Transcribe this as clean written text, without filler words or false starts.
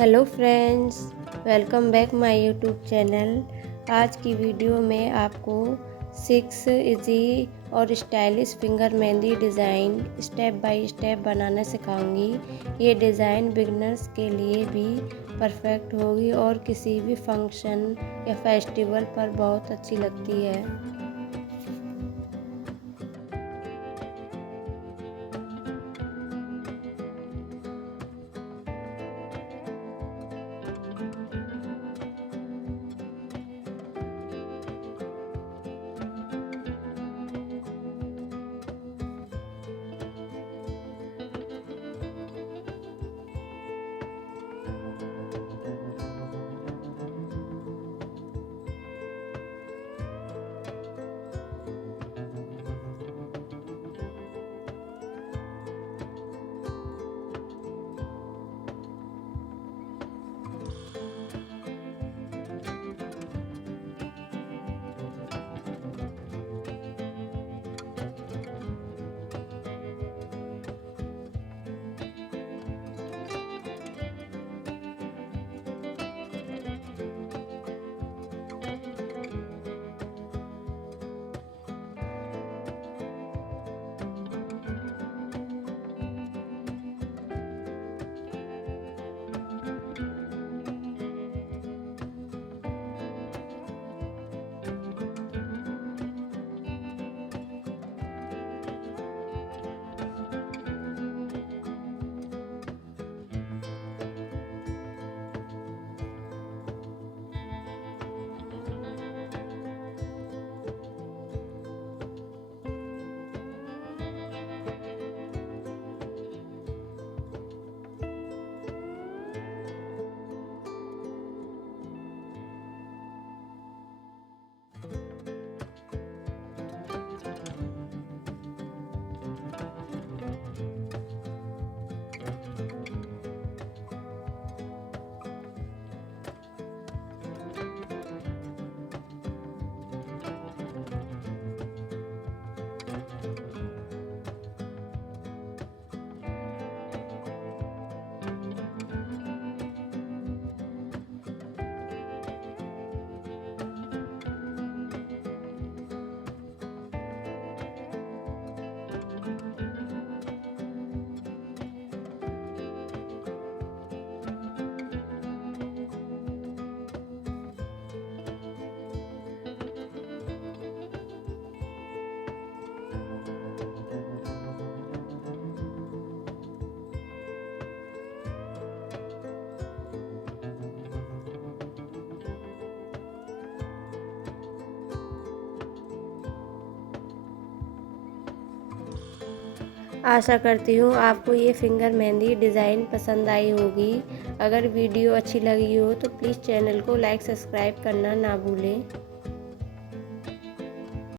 Hello friends, welcome back my YouTube channel. आज की video में आपको 6 इजी और stylish finger mehndi design step by step बनाना सिखाऊंगी। ये डिज़ाइन बिगनर्स के लिए भी परफेक्ट होगी और किसी भी फंक्शन या फेस्टिवल पर बहुत अच्छी लगती है। आशा करती हूँ आपको ये फिंगर मेहंदी डिज़ाइन पसंद आई होगी। अगर वीडियो अच्छी लगी हो तो प्लीज़ चैनल को लाइक सब्सक्राइब करना ना भूलें।